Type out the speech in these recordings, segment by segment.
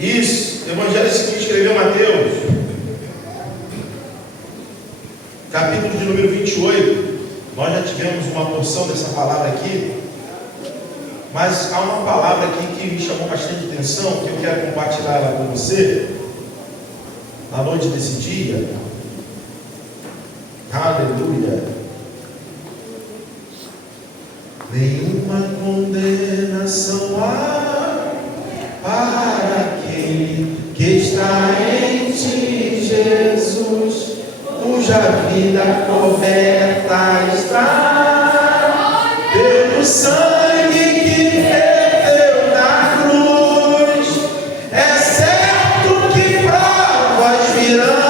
Isso, Evangelho seguinte escreveu Mateus, capítulo de número 28. Nós já tivemos uma porção dessa palavra aqui, mas há uma palavra aqui que me chamou bastante atenção, que eu quero compartilhar ela com você, na noite desse dia. Aleluia. Nenhuma condenação há para aquele que está em ti, Jesus, cuja vida coberta está pelo sangue que verteu na cruz. É certo que provas virão,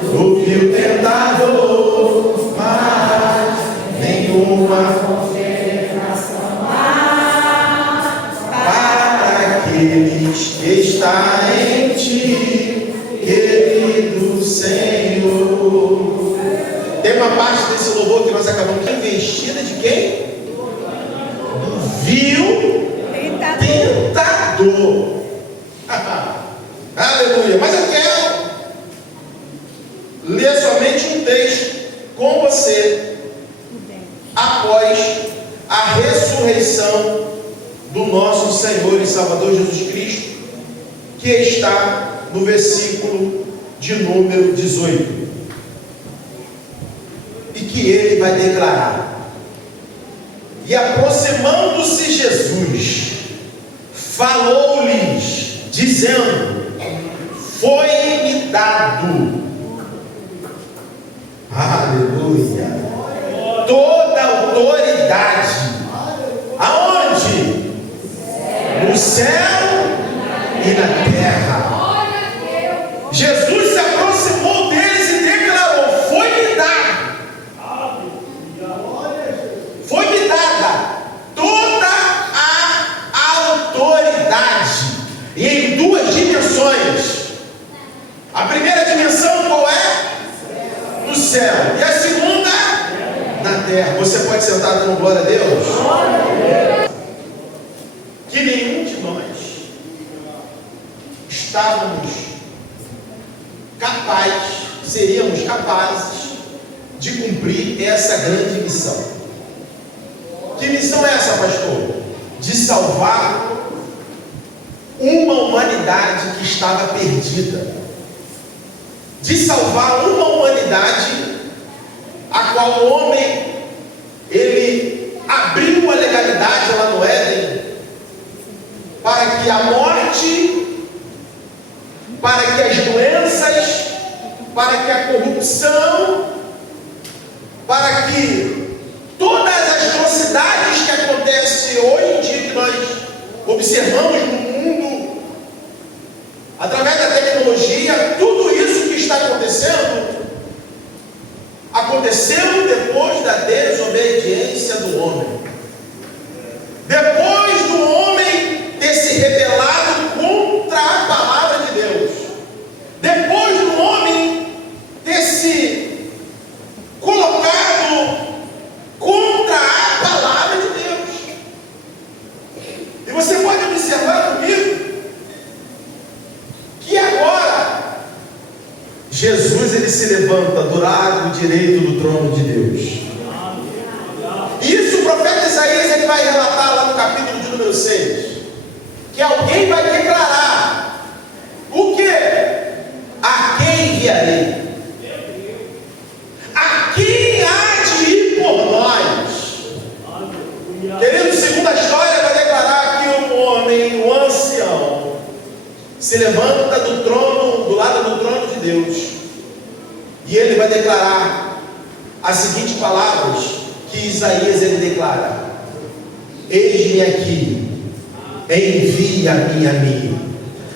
do vil tentador, mas nenhuma condenação há para aqueles que está em ti, querido Senhor. Tem uma parte desse louvor que nós acabamos de investida de quem? Do vil tentador. Aleluia. Mas eu quero ler somente um texto com você após a ressurreição do nosso Senhor e Salvador Jesus Cristo, que está no versículo de número 18, e que ele vai declarar: e aproximando-se Jesus, falou-lhes, dizendo: foi-me dado, aleluia, toda autoridade, aonde? No céu e na terra. Jesus se aproximou deles e declarou: foi-me dado, foi-me dada toda a autoridade, e em duas dimensões. A primeira dimensão qual é? No céu. E a segunda? Na terra. Você pode sentar dando glória a Deus? Que nenhum de nós estávamos seríamos capazes de cumprir essa grande missão. Que missão é essa, pastor? De salvar uma humanidade que estava perdida, de salvar uma humanidade a qual o homem, ele abriu a legalidade lá no Éden, para que a morte, para que as doenças, para que a corrupção, para que todas as atrocidades que acontecem hoje em dia, que nós observamos no mundo, através da tecnologia, tudo isso que está acontecendo, aconteceu depois da desobediência do homem. Depois do homem ter se rebelado contra a palavra de Deus. Depois do homem ter se colocado contra a palavra de Deus. E você pode observar comigo que agora Jesus, ele se levanta do lado direito do trono de Deus. E isso o profeta Isaías, ele vai relatar lá no capítulo de número 6, que alguém vai declarar o que? A quem enviarei? A quem há de ir por nós? Querido, segundo a história, vai declarar que um homem, um ancião, se levanta do trono, do lado do trono de Deus, e ele vai declarar as seguintes palavras que Isaías ele declara: eis-me aqui, envia-me a mim.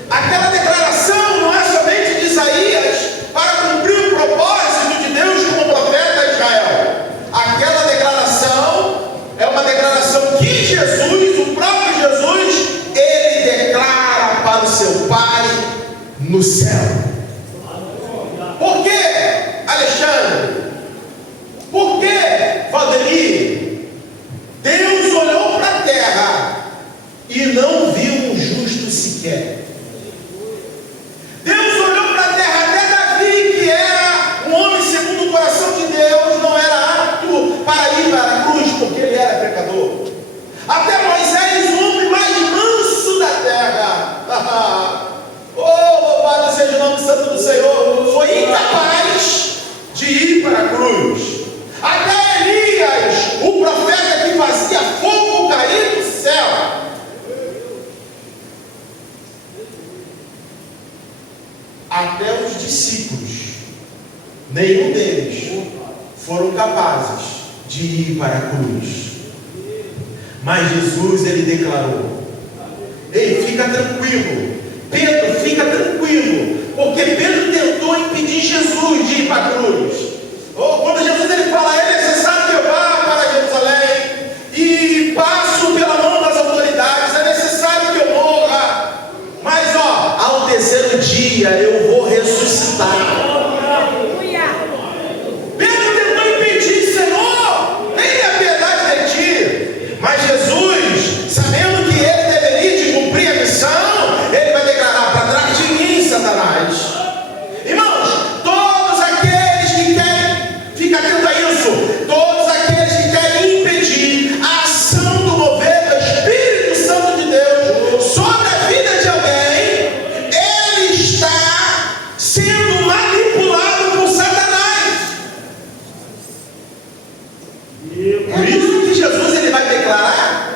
Aquela declaração não é somente de Isaías para cumprir o propósito de Deus como profeta a Israel. Aquela declaração é uma declaração que Jesus, o próprio Jesus, ele declara para o seu Pai no céu. Por quê, Alexandre? Por quê, Valdemir? Deus olhou para a terra e não viu um justo sequer. Deus olhou para a terra, até Davi, que era um homem segundo o coração de Deus, não era apto para ir para a cruz, porque ele era pecador. Até Moisés, o homem mais manso da terra, oh, louvado seja o nome santo do Senhor, foi incapaz de ir para a cruz. Até Elias, o profeta que fazia fogo cair do céu, até os discípulos, nenhum deles foram capazes de ir para a cruz. Mas Jesus, ele declarou: ei, fica tranquilo, Pedro, fica tranquilo, porque Pedro tentou impedir Jesus de ir para a cruz. Quando Jesus ele fala: é necessário que eu vá para Jerusalém e passo pela mão das autoridades, é necessário que eu morra, mas ao terceiro dia eu vou ressuscitar. Pedro tentou impedir: Senhor, tenha piedade de ti. Mas Jesus, sabendo que ele deveria de cumprir a missão, ele vai declarar: para trás de mim, Satanás. Irmãos, todos aqueles que querem, fica atento a isso, todos aqueles que querem impedir a ação do mover do Espírito Santo de Deus sobre a vida de alguém, ele está sendo manipulado por Satanás. Por isso que Jesus ele vai declarar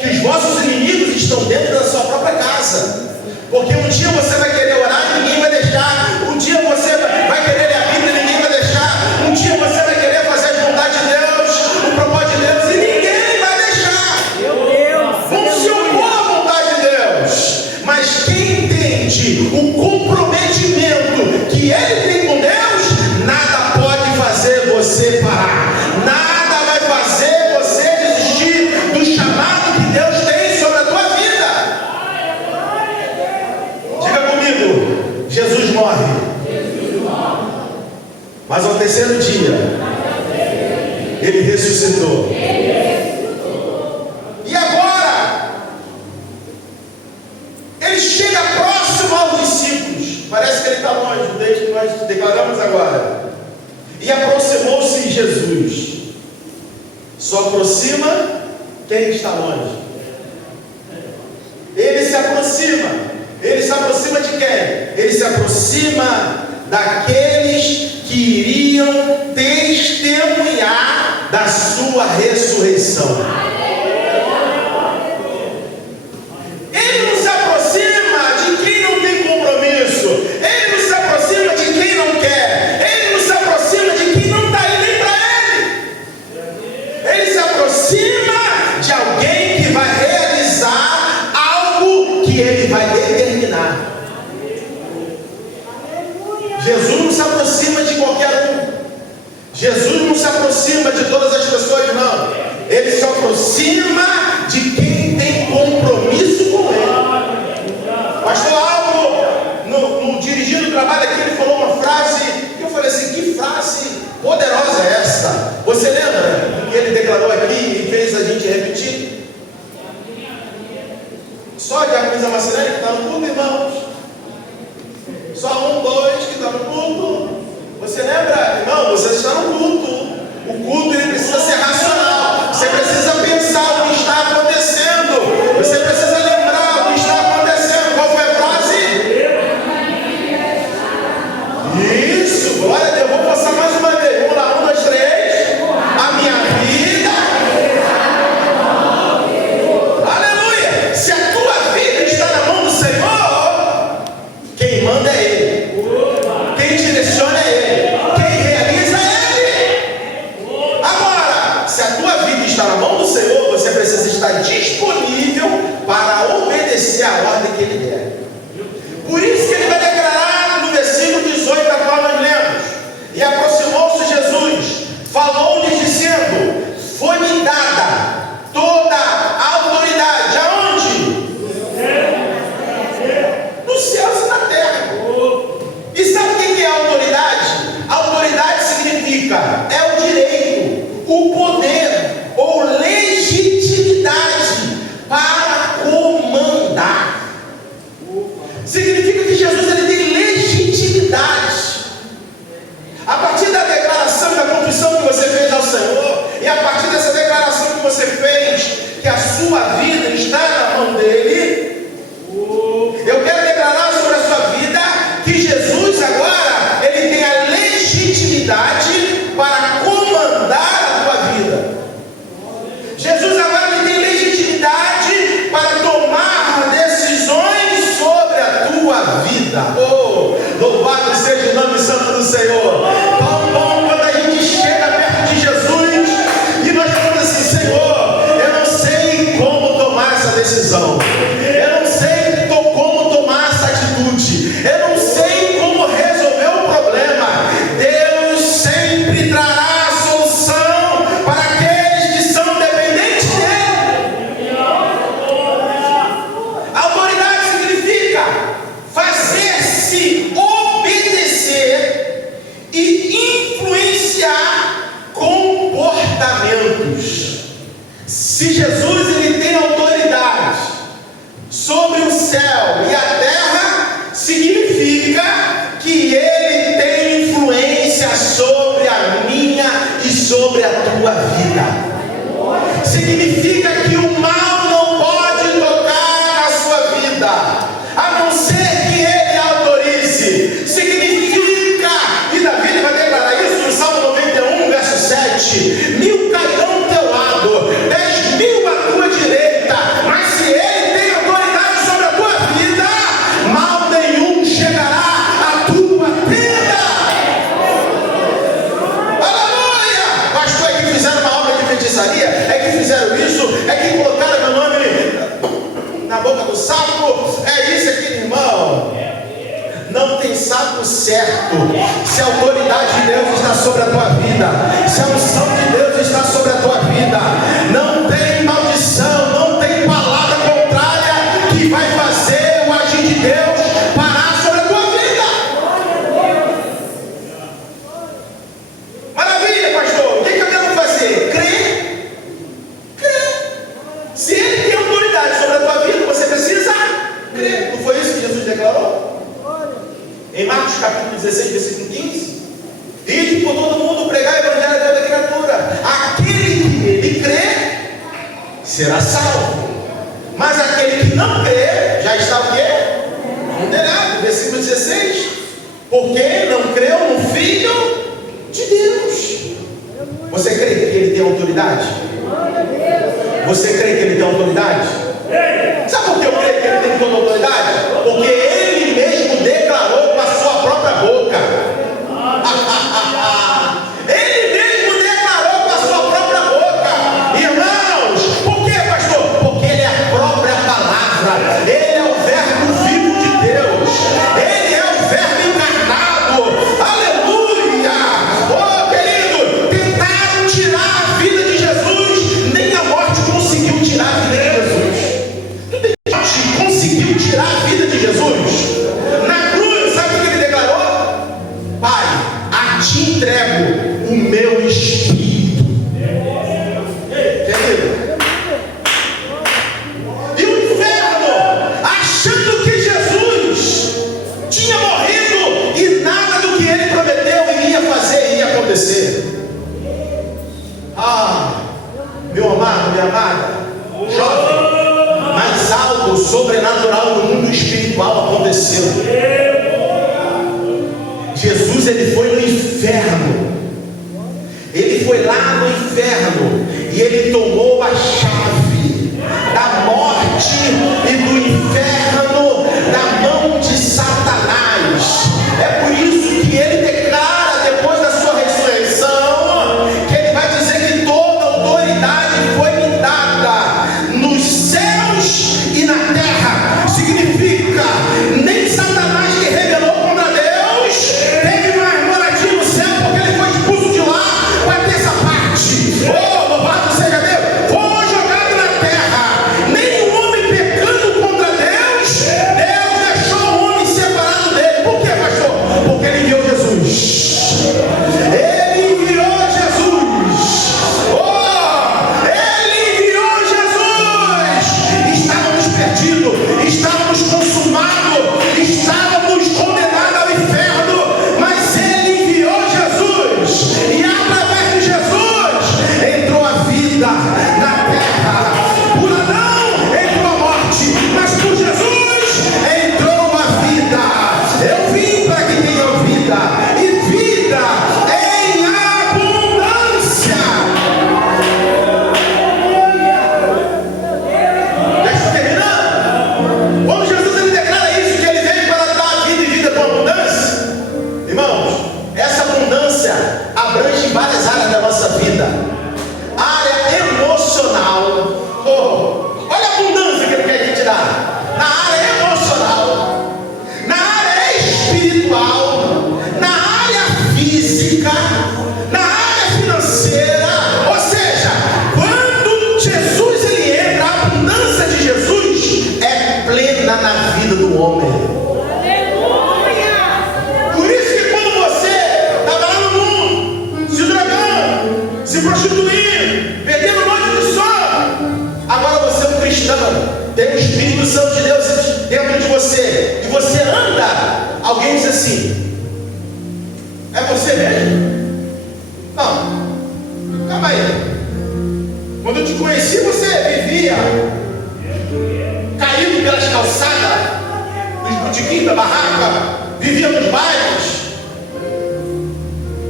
que os vossos inimigos estão dentro da sua própria casa. Porque um dia você vai querer orar e ninguém vai deixar. Um dia você vai querer ler a Bíblia e ninguém vai deixar. Um dia você vai querer fazer a vontade de Deus, o propósito de Deus, e ninguém vai deixar. Vão se opor à vontade de Deus. Mas quem entende o comprometimento que ele tem com Deus, nada pode fazer você parar. Nada vai fazer você desistir do chamado que Deus tem sobre a tua vida. Diga comigo: Jesus morre, mas ao terceiro dia ele ressuscitou. E agora ele chega próximo aos discípulos. Parece que ele está longe do texto que nós declaramos agora. E aproximou-se Jesus. Só aproxima quem está longe. Ele se aproxima. Ele se aproxima de quem? Ele se aproxima daqueles que iriam testemunhar da sua ressurreição. Ele não se aproxima de quem não tem compromisso. Ele não se aproxima de quem não quer. Ele não se aproxima de quem não está aí nem para ele. Ele se aproxima de alguém que vai realizar algo que ele vai determinar. Jesus não se aproxima de qualquer um. Jesus não se aproxima de todas as pessoas, não. Ele se aproxima de quem tem compromisso com ele. Pastor Alvo, no dirigindo o trabalho aqui, ele falou uma frase que eu falei assim: que frase poderosa é essa? Você lembra que ele declarou aqui e fez a gente repetir? Só a diaconisa Marcelene que está no culto, irmãos. Só um, dois que está no culto. Você lembra, irmão? Você está no culto. O culto ele precisa ser racional. Você precisa pensar o que está acontecendo. Você precisa lembrar o que está acontecendo. Qual foi a frase? Isso, glória a Deus. Vou passar mais uma vez. Vamos lá, 1, 2, 3. A minha vida. Aleluia. Se a tua vida está na mão do Senhor, quem manda é Ele. Quem direciona é Ele. Quem realiza é Ele. decisão. Eu não sei como tomar essa atitude. Eu não sei como resolver o problema. Deus sempre trará a solução para aqueles que são dependentes dele. Autoridade significa fazer-se obedecer e influenciar comportamentos. Se Jesus ele tem autoridade sobre o céu e a terra, significa que ele tem influência sobre a minha e sobre a tua vida. Significa que o mal não pode tocar na sua vida, a não ser que ele autorize. Significa, e Davi vai declarar isso no Salmo 91, verso 7: 1000 cairão ao teu lado, 10.000 à tua direita, mas se ele tem autoridade sobre a tua vida, mal nenhum chegará à tua tenda. Aleluia! Pastor, é que fizeram uma obra de feitiçaria? É que fizeram isso? É que colocaram meu nome na boca do sapo? É isso aqui, irmão. Não tem sapo certo. Se a autoridade de Deus está sobre a tua vida, se a unção de Deus está sobre a tua vida, não tem maldição, não tem palavra contrária que vai fazer o agir de Deus parar sobre a tua vida. Maravilha, pastor. O que eu devo fazer? Crer. Se ele tem autoridade sobre a tua vida, você precisa crer. Não foi isso que Jesus declarou? Em Marcos capítulo 16, versículo 15: ide por todo mundo pregar o evangelho a toda criatura. Aquele que nele crê será salvo, mas aquele que não crê já está o quê? Condenado. Versículo 16: porque não creu no Filho de Deus. Você crê que ele tem autoridade? Você crê que ele tem autoridade? Sabe por que eu creio que ele tem toda a autoridade? Porque ele mesmo declarou com a sua própria boca. Ele mesmo declarou com a sua própria boca. Irmãos, por que, pastor? Porque ele é a própria palavra. Ele é o verbo vivo de Deus. Ele é o verbo encarnado. Aleluia! Oh, querido, tentaram tirar a vida de Jesus, nem a morte conseguiu tirar a vida de Jesus. Conseguiu tirar a vida de Jesus. Na cruz, sabe o que ele declarou? Pai, a ti entrego o meu espírito. Querido, e o inferno, achando que Jesus tinha morrido e nada do que ele prometeu iria fazer, iria acontecer. Ah, meu amado, minha amada, jovem, mas algo sobrenatural no mundo espiritual aconteceu. Jesus, ele foi no inferno. Ele foi lá no inferno e ele tomou a chave da morte e do inferno da mão de Satanás. É por isso que ele declara, depois da sua ressurreição, que ele vai dizer que toda autoridade foi me dada nos céus e na terra. Significa, nem Satanás que rebelou contra Deus teve mais moradia no céu, porque ele foi expulso de lá para ter essa parte. Oh, louvado seja Deus! Foi jogado vida do homem. Por isso que quando você estava lá no mundo, se drogando, se prostituindo, perdendo um monte de sono, agora você é um cristão, tem o Espírito Santo de Deus dentro de você, e você anda, alguém diz assim: é você mesmo? Não, calma aí. Quando eu te conheci, você vivia caído pelas calçadas, nos botiquins da barraca, vivia nos bairros,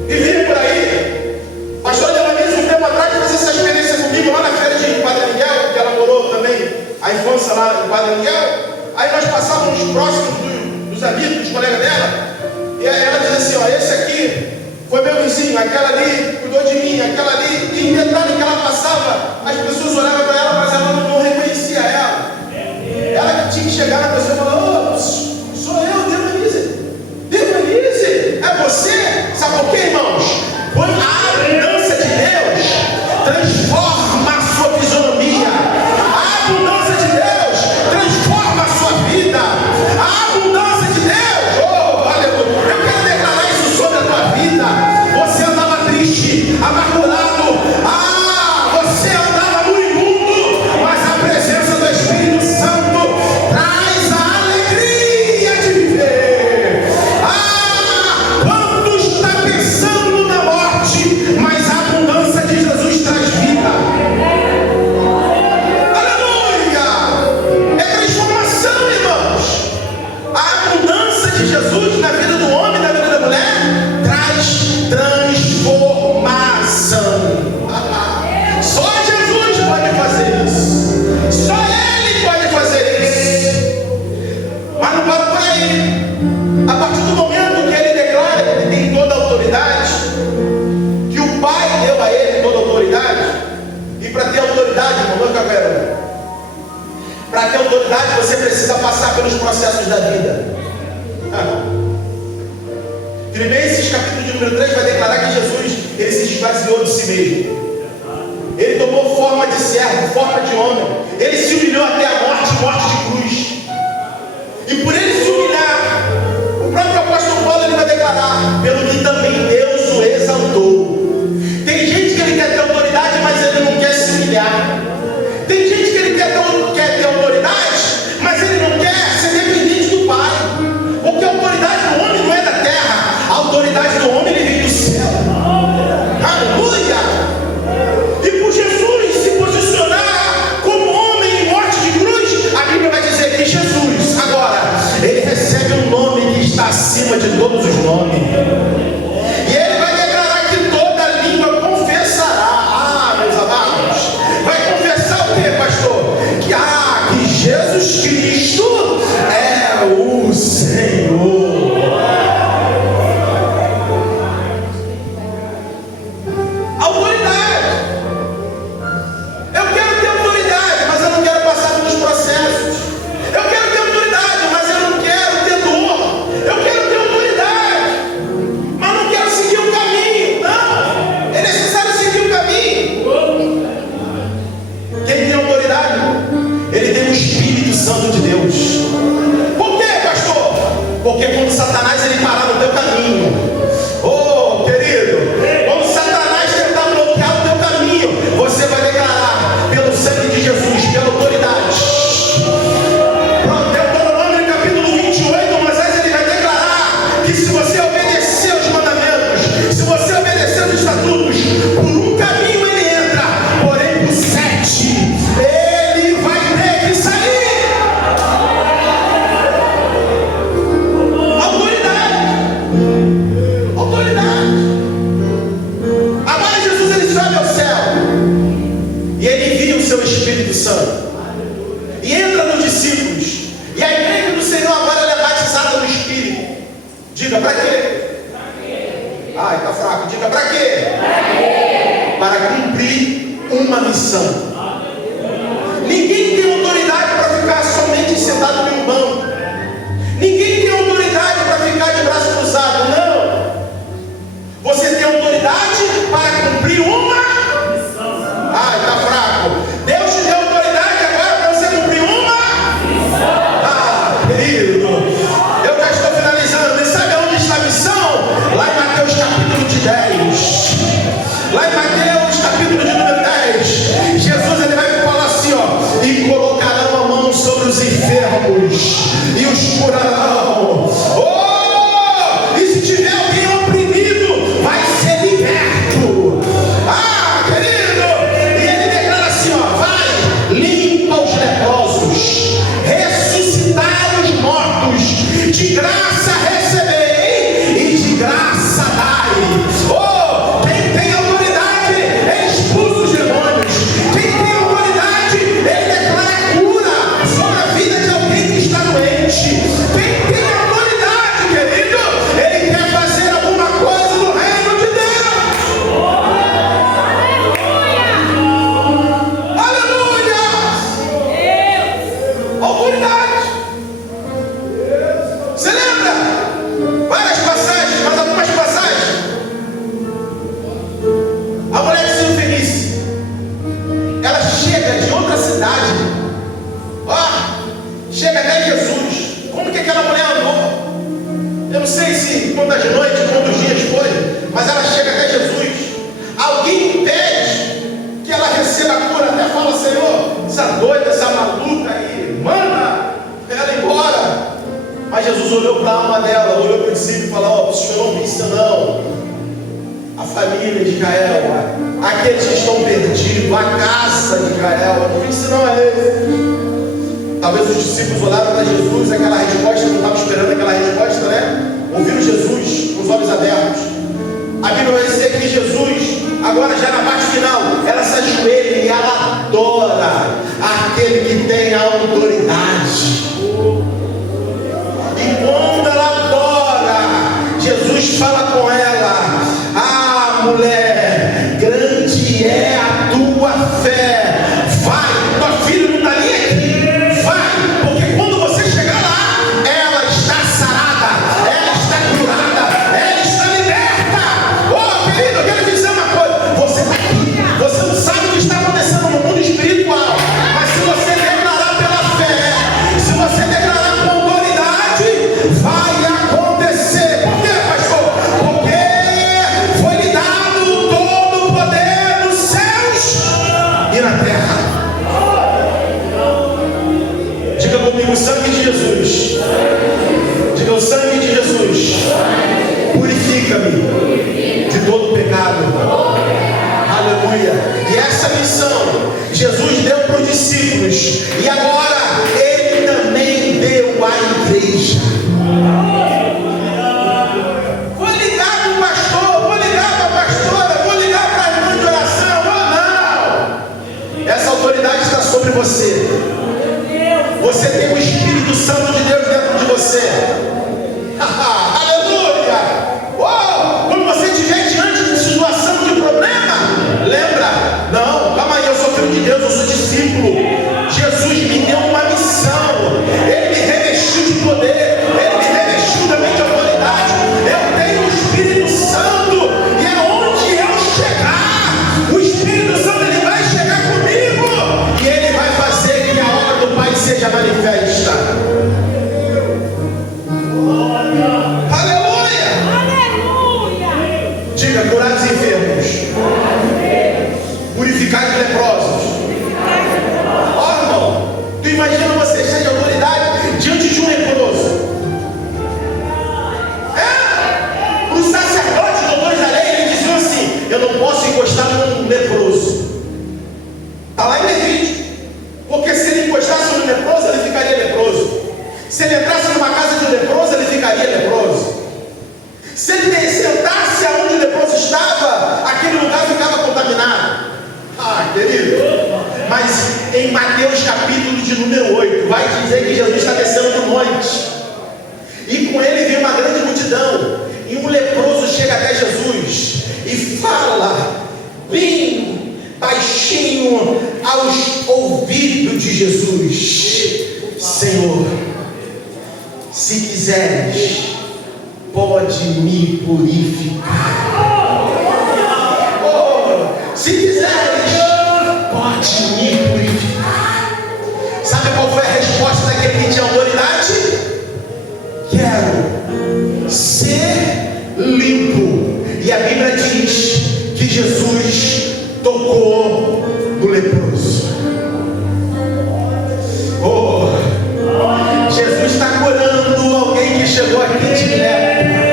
vivia por aí. Pastor Leonise, um tempo atrás, fez essa experiência comigo lá na feira de Padre Miguel, que ela morou também a infância lá em Padre Miguel. Aí nós passávamos próximos dos amigos, dos colegas dela, e aí ela diz assim: ó, esse aqui foi meu vizinho, aquela ali cuidou de mim, aquela ali. E em detalhe que ela passava, as pessoas olhavam para ela, mas ela não reconhecia ela. Ela que tinha que chegar na pessoa e falar: ô, sou eu, Denise. Denise, é você? Sabe por quê, irmãos? Quando a abundância de Deus transforma a sua fisionomia, a abundância de Deus transforma a sua vida, a abundância de Deus, oh, aleluia. Eu quero declarar isso sobre a tua vida. Você andava triste, amargurado, você andava moribundo, mas a presença do Espírito Santo traz a alegria de viver. Quando está pensando na morte, mas a abundância de Jesus traz vida. Aleluia! É transformação, irmãos. A abundância de Jesus na vida do homem, na vida da mulher, traz transformação. Só Jesus pode fazer isso. Só Ele pode fazer isso. Mas não para por aí. A partir do momento que Ele declara que Ele tem toda a autoridade, que o Pai deu a Ele toda a autoridade, e para ter autoridade, irmão, para ter autoridade você precisa passar pelos processos da vida. Filipenses capítulo de número 3 vai declarar que Jesus, Ele se esvaziou de si mesmo. Ele tomou forma de servo, forma de homem. Ele se humilhou até a morte, morte de cruz. E por Ele se humilhar, o próprio apóstolo Paulo ele vai declarar: pelo que também Deus o exaltou. Tem gente que ele quer ter autoridade, mas ele não quer se humilhar. Tem gente que ele quer ter autoridade, mas ele não quer ser dependente do Pai. Porque a autoridade do homem não é da terra, a autoridade do homem ele vem do céu. Aleluia! E por Jesus se posicionar como homem em morte de cruz, a Bíblia vai dizer que Jesus, agora, ele recebe um nome que está acima de todos os nomes. E ele vai declarar que toda língua confessará. Meus amados, vai confessar o quê, pastor? Que Jesus Cristo é o Senhor. Autoridade. Eu quero ter autoridade, mas eu não quero passar pelos processos. Eu quero ter autoridade, mas eu não quero ter dor. Eu quero ter autoridade, mas não quero seguir o caminho. Não, é necessário seguir o caminho. Quem tem autoridade, ele tem o Espírito Santo de Deus. Por quê, pastor? Porque quando Satanás ele parar no teu caminho, oh querido, quando Satanás tentar bloquear o teu caminho, você vai declarar pelo sangue de Jesus, pela autoridade. Deuteronômio capítulo 28, Moisés ele vai declarar que se você obedecer aos mandamentos, se você obedecer aos estatutos, por um caminho ele entra, porém por 7 ele vai ter que sair. Autoridade. Agora Jesus ele sobe ao céu e ele envia o seu Espírito Santo e entra nos discípulos, e a igreja do Senhor agora ela é batizada no Espírito. Diga para quê? Ai, está fraco. Diga para quê? Para cumprir uma missão. Ninguém tem autoridade para ficar somente sentado em um banco. Ninguém tem autoridade para ficar de braço cruzado. Não. Você tem autoridade para cumprir uma missão. Ai, está fraco. Deus te deu autoridade agora para você cumprir uma missão. autoridade. Você lembra? Várias passagens, mas algumas passagens. A mulher de Sírio Fenícia, ela chega de outra cidade, chega até Jesus. Como que aquela mulher andou? Eu não sei se quantas noites, quantos dias foi, mas ela chega até Jesus. Alguém impede que ela receba a cura, até fala: Senhor, essa doida, essa maluca aí, manda ela embora. Mas Jesus olhou para a alma dela, olhou para o discípulo e falou: o senhor não disse não. A família de Israel, aqueles que estão perdidos, a casa de Israel, não disse não a ele. Talvez os discípulos olharam para Jesus, aquela resposta, não estavam esperando aquela resposta, né? Ouviram Jesus com os olhos abertos. A Bíblia vai dizer que Jesus, agora já na parte final, ela se ajoelha e ela adora aquele que tem a autoridade. E quando ela adora, Jesus fala com ela: mulher, grande é a tua fé. Vai, tua filha não está nem aqui. Vai, porque quando você chegar lá, ela está sarada, ela está curada, ela está liberta. Querido, eu quero te dizer uma coisa: você está aqui, você não sabe o que está acontecendo no mundo espiritual, mas se você declarar pela fé, se você declarar com autoridade, vai acontecer. Por quê, pastor? Porque foi lhe dado todo o poder nos céus e na terra. Diga comigo: o sangue de Jesus. Diga: o sangue de Jesus purifica-me de todo pecado. Aleluia. E essa missão Jesus deu para os discípulos, e agora Ele também deu à igreja. Vou ligar para o pastor, vou ligar para a pastora, vou ligar para a irmã de oração. Não! Essa autoridade está sobre você. Você tem o Espírito Santo de Deus dentro de você. Aleluia! Quando você estiver diante de situação de problema, lembra: não, calma aí, eu sou filho de Deus, eu sou discípulo. Jesus me deu uma missão, Ele me revestiu de poder, Ele me revestiu também de autoridade. Eu tenho o Espírito Santo, e aonde eu chegar, o Espírito Santo ele vai chegar comigo, e ele vai fazer que a obra do Pai seja manifesta. Aleluia! Diga: curar os enfermos, purificar os leprosos. Irmão, tu imagina você cheio de autoridade diante de um leproso. Os sacerdotes, doutores da lei, eles diziam assim: eu não posso encostar num leproso. Está lá em Levítico. Porque se ele encostasse no leproso, ele ficaria leproso. Se ele entrasse numa casa de um leproso, ele ficaria leproso. Se ele sentasse aonde o leproso estava, aquele lugar ficava contaminado. Querido, mas em Mateus capítulo de número 8, vai dizer que Jesus está descendo do monte, e com ele vem uma grande multidão, e um leproso chega até Jesus e fala bem baixinho aos ouvidos de Jesus: Senhor, se quiseres, pode me purificar. Se quiseres, pode me purificar. Sabe qual foi a resposta daquele que tinha autoridade? Quero ser limpo. E a Bíblia diz que Jesus tocou no leproso. Jesus está curando alguém que chegou aqui de lepra.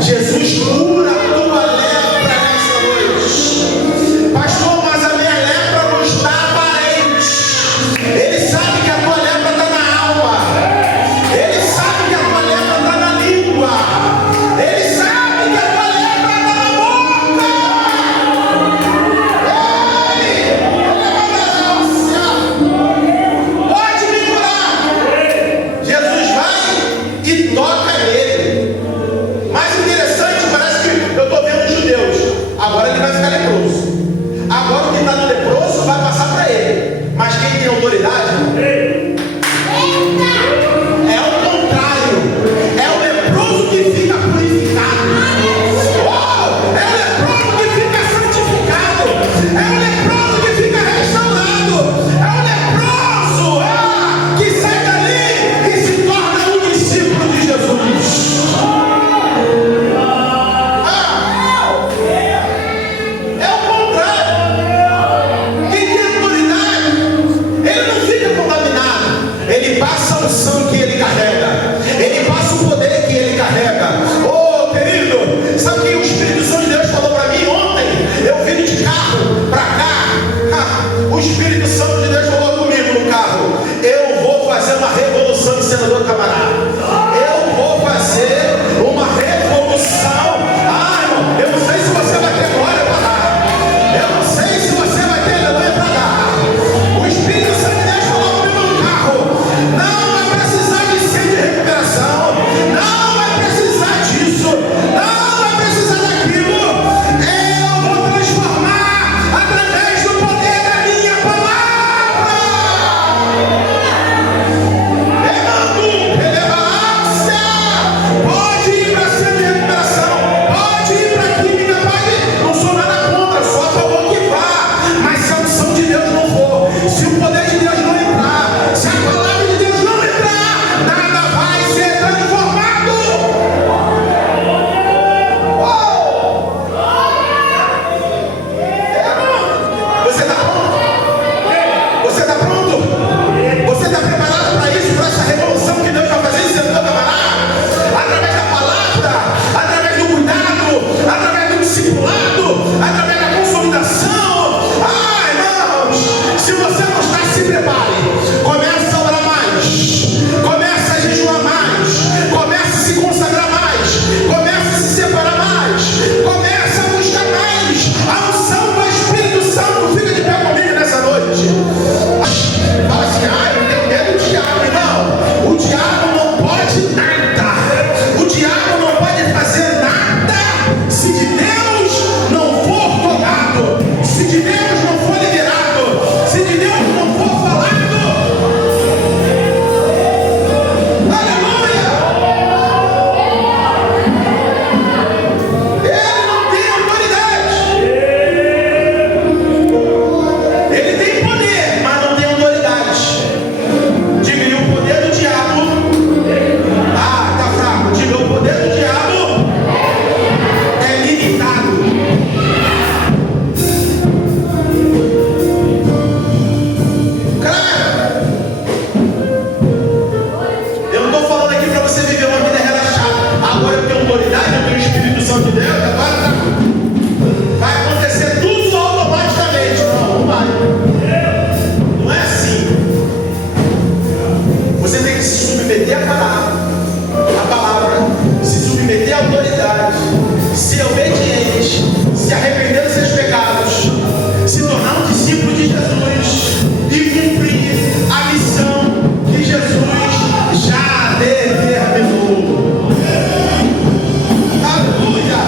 Jesus cura a tua lepra nessa noite. Pastor, mas a minha lepra não está aparente. Ele sabe que a tua lepra está na alma. Ele sabe que a tua lepra está na língua. Ele sabe que a tua lepra está na boca. Ele passa a unção que ele carrega. Ele passa o poder que ele carrega. Oh, querido, sabe o que o Espírito Santo de Deus falou para mim ontem? Eu vim de carro para cá. O Espírito Santo de Deus falou comigo no carro: eu vou fazer uma revolução de senador camarada. Eu vou fazer uma revolução. Irmão, eu não sei se você vai ter glória para dar. Eu não sei se você vai ter aleluia para dar. O Espírito Santo de Deus falou comigo no carro: não vai precisar de centro de recuperação, não vai precisar disso, não vai precisar daquilo. Eu vou transformar através do poder da minha palavra. Pode ir para centro de recuperação, pode ir para clínica, pode. Não sou nada contra, só a favor que vá. Mas se a unção de Deus não for, se o poder de Deus não entrar, se a palavra de Deus não entrar, nada vai ser transformado. Você está pronto? Você está pronto? Você está preparado para isso, para essa revolução que Deus vai fazer em seu camarada? Através da palavra, através do cuidado, através do discipulado, através da consolidação. Irmãos, se você não está, se prepare. Começa a orar mais, começa a jejuar mais, começa a se consagrar mais, começa a se separar mais, começa a buscar mais a unção do Espírito Santo. Fica de pé comigo nessa noite. Fala assim: eu tenho medo do diabo. Não, o diabo não pode nada. O diabo não pode fazer nada se de Deus não for tocado, se de Deus não for liberado, se de Deus não for falado. Aleluia! Ele não tem autoridade. Ele tem poder, mas não tem autoridade. Diga: e o poder do diabo? Tá fraco. Diga: o poder do diabo é limitado. Cara, eu não estou falando aqui para você viver uma vida relaxada. Agora eu tenho autoridade, eu tenho o Espírito Santo de Deus, agora vai acontecer tudo automaticamente. Não vai. Não é assim. Você tem que se submeter à palavra, se submeter à autoridade, ser obediente, se arrepender dos seus pecados, se tornar um discípulo de Jesus e cumprir a missão que Jesus já determinou. Aleluia!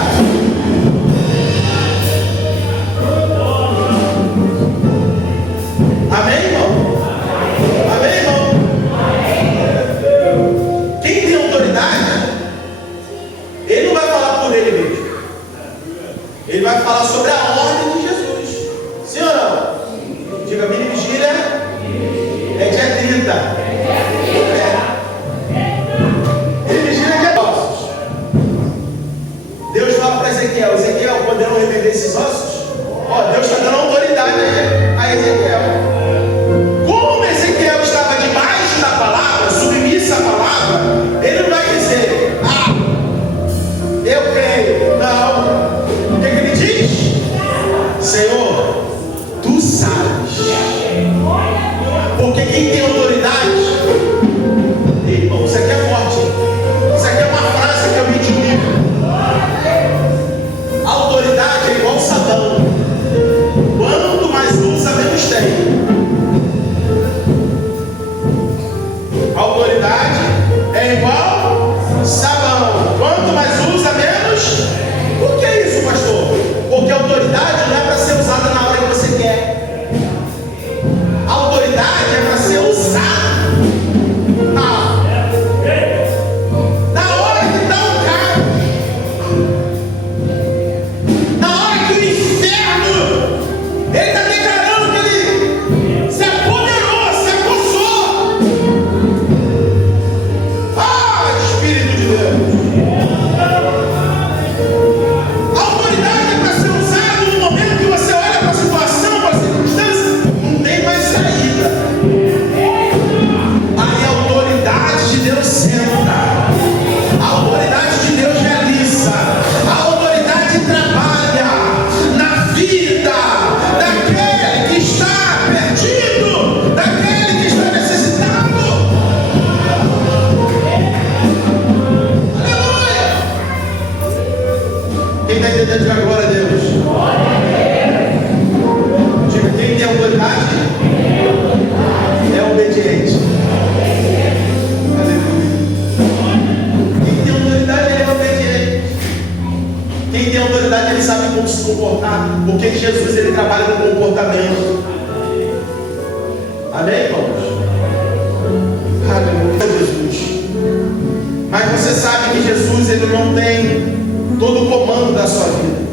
ele sabe como se comportar, porque Jesus ele trabalha no comportamento. Amém, irmãos? Aleluia, Jesus. Mas você sabe que Jesus ele não tem todo o comando da sua vida.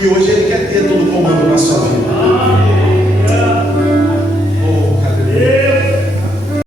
E hoje ele quer ter todo o comando na sua vida.